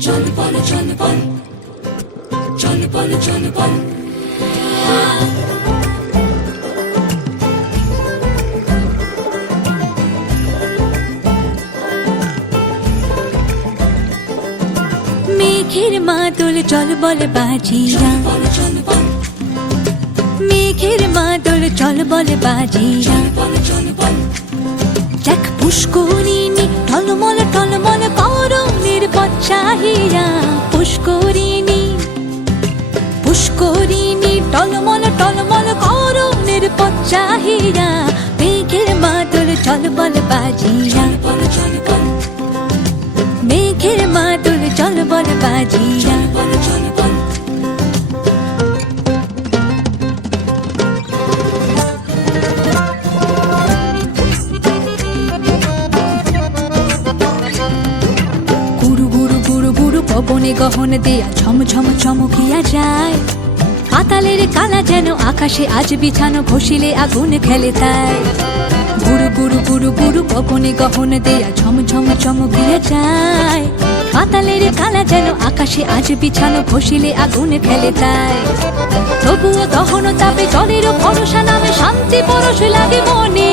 চল বল চল বল চল বল চল বল মেঘের মাদল চল বল বাজিরা মেঘের মাদল চল বল বাজিরা দেখ পুষ্করিণী টলমল টলমল করণের পথ চাহিয়া পুষ্করিণী পুষ্করিণী টলমল টলমল করণের পথ চাহিয়া মেঘের মাদল চল বল বাজিরা মেঘের মাদল চল বল বাজিরা গুরু গুরু গুরু গুরু পবনে গহন দেয়া ঝম ঝম চমকিয়া যায় পাতালের কালা যেন আকাশে আজ বিছানো ঘষিলে আগুন খেলে তাই গুরু গুরু গুরু গুরু পবনে গহন দেয়া ঝম ঝম চমকিয়া যায় পাতালের কালা যেন আকাশে আজ বিছানো ঘষিলে আগুন খেলে তাই তবুও দহন তাপে জলের ভরসা নামে শান্তি পরশ লাগে মনে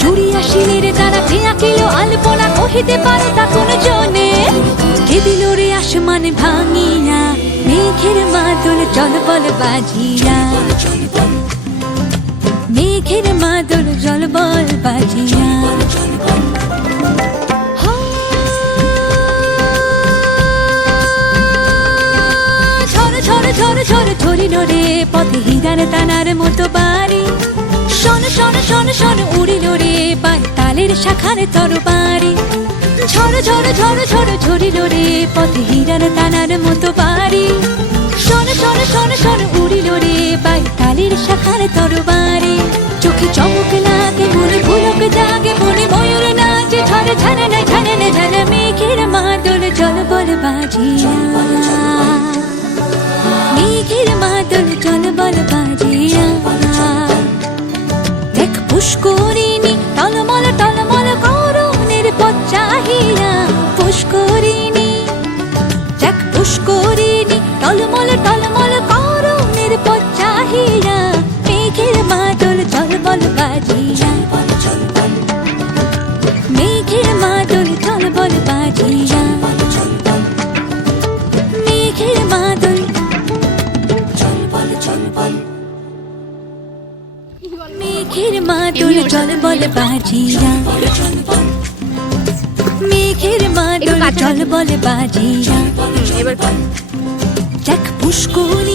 জুড়িয়া শিলের দ্বারা কে আঁকিল আলপনা কহিতে পারে তা কোন জনে কে দিল রে আসমান ভাঙিয়া মেঘের মাদল চল বল বাজিয়া মেঘের মাদল চল বল বাজিয়া ঝড় ঝড় ঝড় ঝরিল রে পথে হীরার দানার মতো বাড়ি শোন শোন শোন শোন উড়িল রে পায় তালের শাখার তরবারি ঝড় ঝড় ঝড় ঝড় ঝরিল রে পথে হীরার দানার মতো বাড়ি শোন শোন শোন শোন উড়িল রে পায় তালের শাখার তরবারি চোখে চমক লাগে মনে পুলক জাগে মনে ময়ূর নাচে ঝড় ঝানে না ঝানে না ঝানে মেঘের মাদল চল বল বাজিয়া মেঘের মাদল চল বল বাজিয়া দেখ পুষ্করিণী টলমল টলমল করণের পথ চাহিয়া পুষ্করিণী দেখ পুষ্করিণী টলমল টলমল করণের পথ চাহিয়া মেঘের মাদল চল বল বাজিয়া মেঘের মাদল চল বল বাজিয়া মেঘের মাদল মেঘের মাদল চল বল বাজিয়া মেঘের মাদল চল বল বাজিয়া দেখ পুষ্করিণী